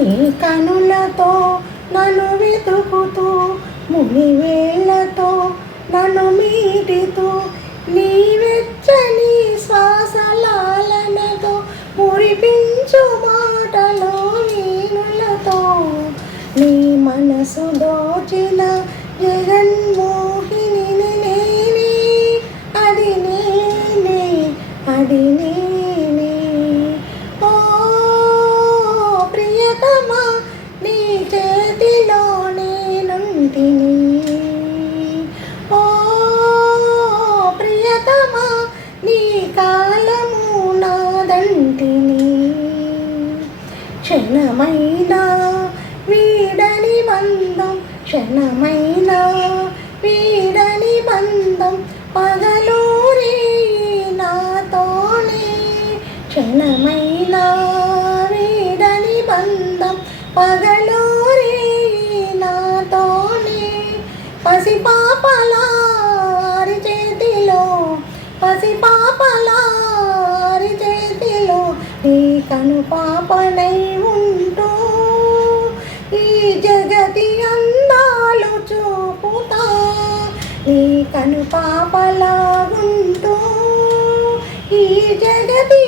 నీ కనులతో నన్ను వెతుకుతూ మునివేళ్లతో నన్ను మీటితూ నీ వెచ్చని శ్వాసలాలనతో మురిపించు మాటలో వీణులతో నీ మనసు దోచిన జగన్మోహిని నేనే, అది నేనే, అది నేనే. ఓ ప్రియతమా, నీ చేతిలో నేనుంటిని. ఓ ప్రియతమా, నీ కాలము నాదంటిని. క్షణమైనా వీడని బంధం, క్షణమైనా వీడని బంధం, పగలూరి నాతోనే. క్షణమైనా వీడని బంధం, పగలూరి నాతోనే. పసిపాపలారి చేతిలో, పసిపాపలారి చేతిలో నీ కను పాపనై ఉంటూ ఈ జగతి అందాలు చూపుతా. నీ కను పాపలా ఉంటూ ఈ జగతి